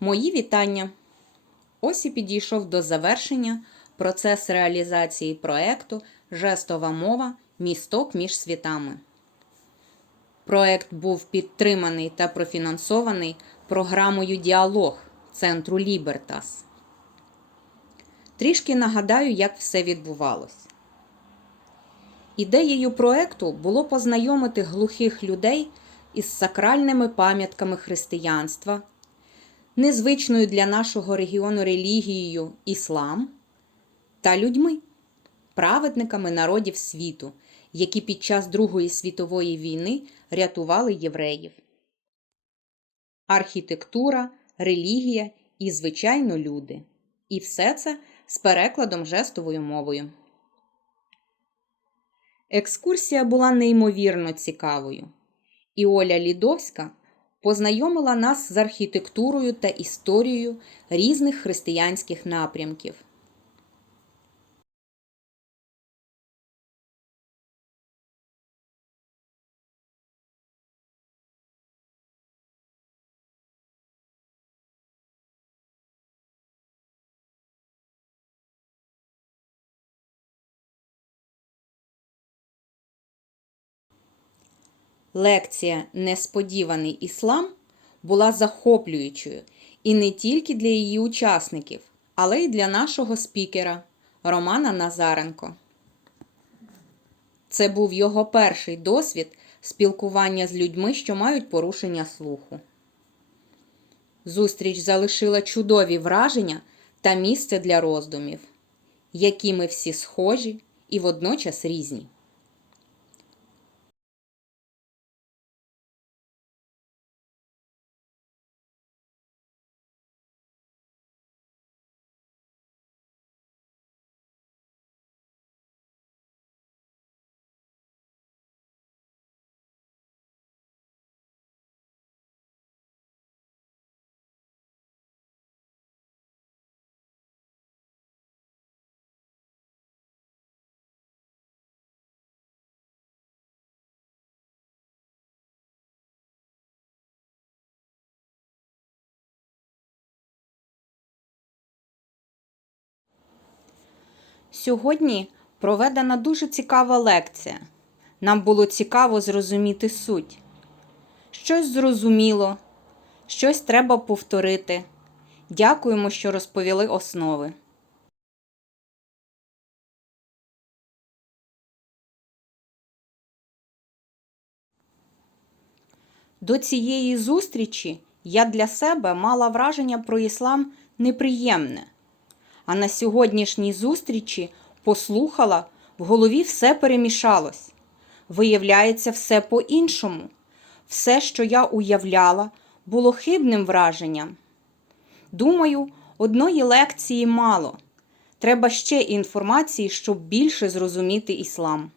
Мої вітання. Ось і підійшов до завершення процес реалізації проекту Жестова мова Місток між світами. Проект був підтриманий та профінансований програмою Діалог Центру Лібертас. Трішки нагадаю, як все відбувалось. Ідеєю проекту було познайомити глухих людей із сакральними пам'ятками християнства, незвичною для нашого регіону релігією іслам та людьми, праведниками народів світу, які під час Другої світової війни рятували євреїв. Архітектура, релігія і, звичайно, люди. І все це з перекладом жестовою мовою. Екскурсія була неймовірно цікавою, і Оля Лідовська познайомила нас з архітектурою та історією різних християнських напрямків. Лекція Несподіваний іслам була захоплюючою і не тільки для її учасників, але й для нашого спікера Романа Назаренко. Це був його перший досвід спілкування з людьми, що мають порушення слуху. Зустріч залишила чудові враження та місце для роздумів, які ми всі схожі і водночас різні. Сьогодні проведена дуже цікава лекція. Нам було цікаво зрозуміти суть. Щось зрозуміло, щось треба повторити. Дякуємо, що розповіли основи. До цієї зустрічі я для себе мала враження про іслам неприємне. А на сьогоднішній зустрічі послухала, в голові все перемішалось. Виявляється, все по-іншому. Все, що я уявляла, було хибним враженням. Думаю, одної лекції мало. Треба ще інформації, щоб більше зрозуміти іслам.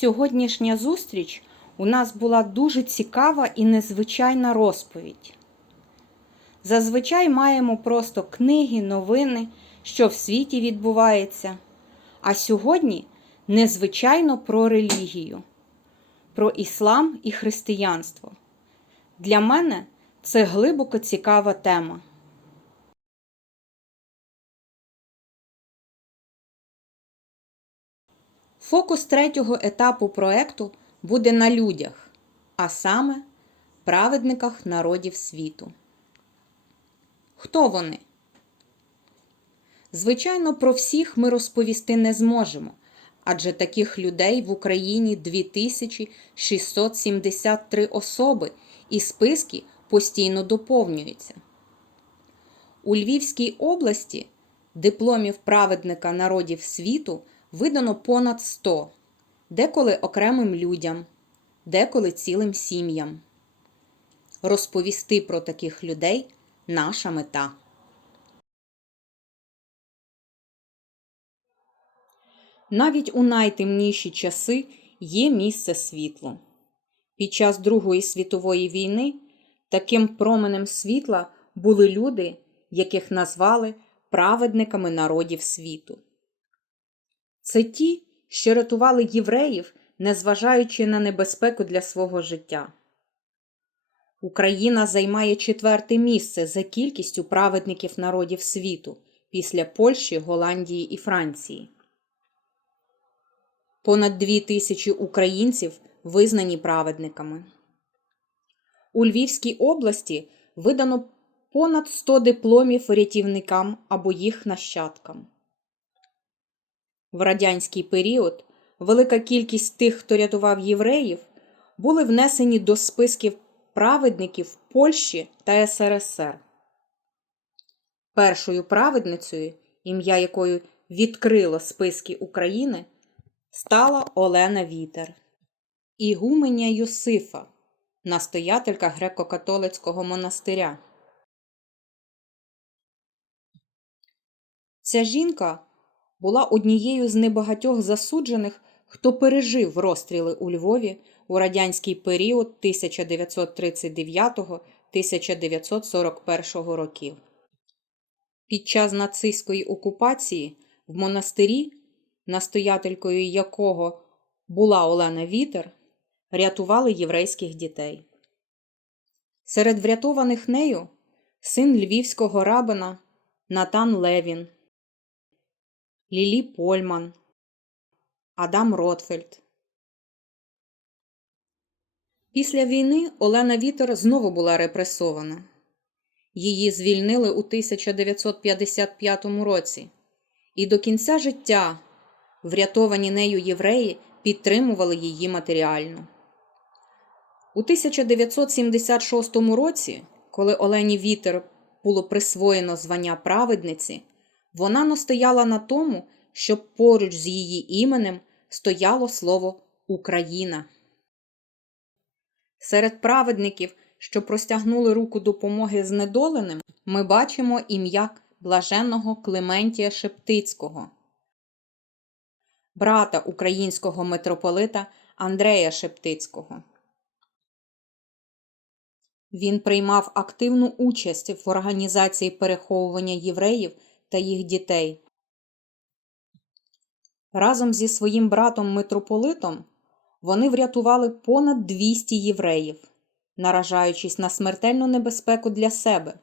Сьогоднішня зустріч у нас була дуже цікава і незвичайна розповідь. Зазвичай маємо просто книги, новини, що в світі відбувається. А сьогодні незвичайно про релігію, про іслам і християнство. Для мене це глибоко цікава тема. Фокус третього етапу проекту буде на людях, а саме праведниках народів світу. Хто вони? Звичайно, про всіх ми розповісти не зможемо, адже таких людей в Україні 2673 особи, і списки постійно доповнюються. У Львівській області дипломів праведника народів світу видано понад 100, деколи окремим людям, деколи цілим сім'ям. Розповісти про таких людей наша мета. Навіть у найтемніші часи є місце світлу. Під час Другої світової війни таким променем світла були люди, яких назвали праведниками народів світу. Це ті, що рятували євреїв, незважаючи на небезпеку для свого життя. Україна займає четверте місце за кількістю праведників народів світу після Польщі, Голландії і Франції. Понад дві тисячі українців визнані праведниками. У Львівській області видано понад 100 дипломів рятівникам або їх нащадкам. В радянський період велика кількість тих, хто рятував євреїв, були внесені до списків праведників Польщі та СРСР. Першою праведницею, ім'я якої відкрило списки України, стала Олена Вітер, ігуменя Йосифа, настоятелька греко-католицького монастиря. Ця жінка була однією з небагатьох засуджених, хто пережив розстріли у Львові у радянський період 1939-1941 років. Під час нацистської окупації в монастирі, настоятелькою якого була Олена Вітер, рятували єврейських дітей. Серед врятованих нею син львівського рабина Натан Левін, Лілі Польман, Адам Ротфельд. Після війни Олена Вітер знову була репресована. Її звільнили у 1955 році, і до кінця життя врятовані нею євреї підтримували її матеріально. У 1976 році, коли Олені Вітер було присвоєно звання праведниці, вона настояла на тому, щоб поруч з її іменем стояло слово Україна. Серед праведників, що простягнули руку допомоги знедоленим, ми бачимо ім'я блаженного Клементія Шептицького, брата українського митрополита Андрея Шептицького. Він приймав активну участь в організації переховування євреїв та їх дітей. Разом зі своїм братом митрополитом вони врятували понад 200 євреїв, наражаючись на смертельну небезпеку для себе.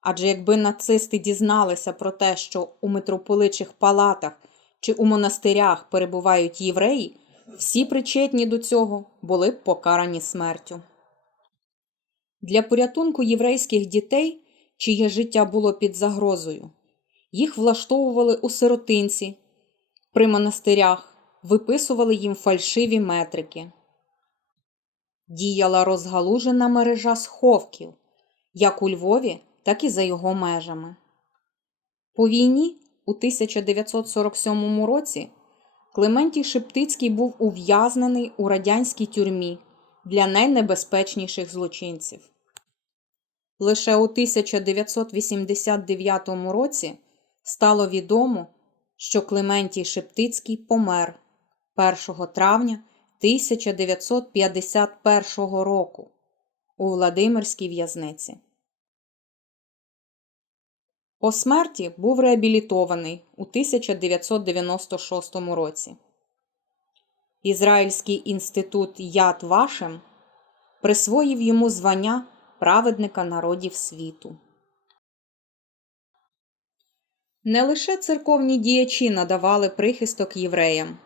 Адже якби нацисти дізналися про те, що у митрополичих палатах чи у монастирях перебувають євреї, всі причетні до цього були б покарані смертю. Для порятунку єврейських дітей, чиє життя було під загрозою, їх влаштовували у сиротинці, при монастирях, виписували їм фальшиві метрики. Діяла розгалужена мережа сховків, як у Львові, так і за його межами. По війні у 1947 році Клементій Шептицький був ув'язнений у радянській тюрмі для найнебезпечніших злочинців. Лише у 1989 році стало відомо, що Клементій Шептицький помер 1 травня 1951 року у Владимирській в'язниці. По смерті був реабілітований у 1996 році. Ізраїльський інститут Яд Вашем присвоїв йому звання праведника народів світу. Не лише церковні діячі надавали прихисток євреям.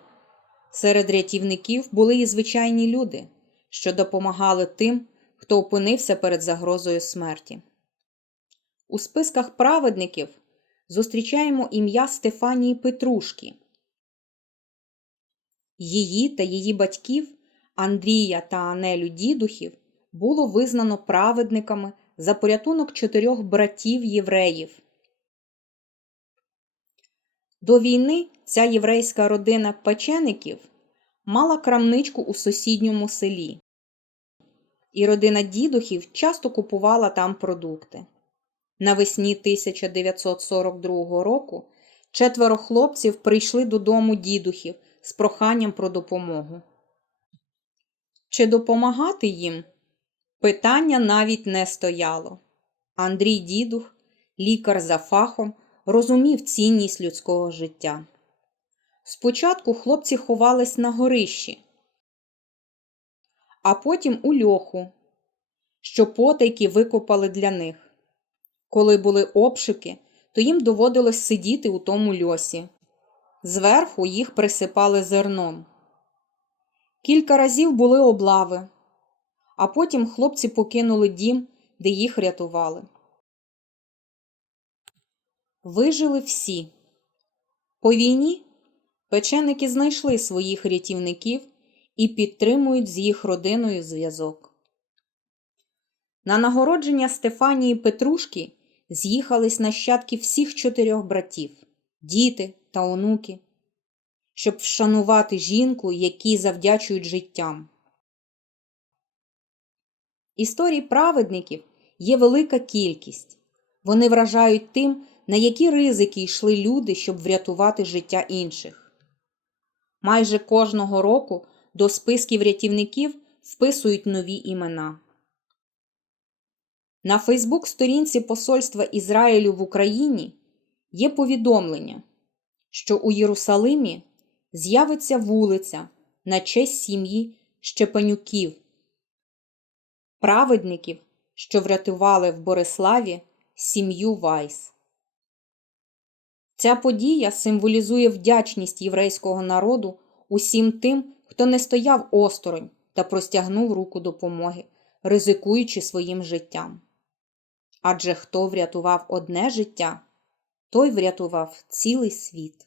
Серед рятівників були і звичайні люди, що допомагали тим, хто опинився перед загрозою смерті. У списках праведників зустрічаємо ім'я Стефанії Петрушки. Її та її батьків Андрія та Анелю Дідухів було визнано праведниками за порятунок чотирьох братів євреїв. До війни ця єврейська родина печеників мала крамничку у сусідньому селі, і родина дідухів часто купувала там продукти. Навесні 1942 року четверо хлопців прийшли додому дідухів з проханням про допомогу. Чи допомагати їм? Питання навіть не стояло. Андрій Дідух, лікар за фахом, розумів цінність людського життя. Спочатку хлопці ховались на горищі, а потім у льоху, що потайки викопали для них. Коли були обшуки, то їм доводилось сидіти у тому льосі. Зверху їх присипали зерном. Кілька разів були облави, а потім хлопці покинули дім, де їх рятували. Вижили всі. По війні печеники знайшли своїх рятівників і підтримують з їх родиною зв'язок. На нагородження Стефанії Петрушки з'їхались нащадки всіх чотирьох братів, діти та онуки, щоб вшанувати жінку, якій завдячують життям. Історій праведників є велика кількість. Вони вражають тим, на які ризики йшли люди, щоб врятувати життя інших. Майже кожного року до списків рятівників вписують нові імена. На Фейсбук-сторінці Посольства Ізраїлю в Україні є повідомлення, що у Єрусалимі з'явиться вулиця на честь сім'ї Щепанюків, праведників, що врятували в Бориславі сім'ю Вайс. Ця подія символізує вдячність єврейського народу усім тим, хто не стояв осторонь та простягнув руку допомоги, ризикуючи своїм життям. Адже хто врятував одне життя, той врятував цілий світ.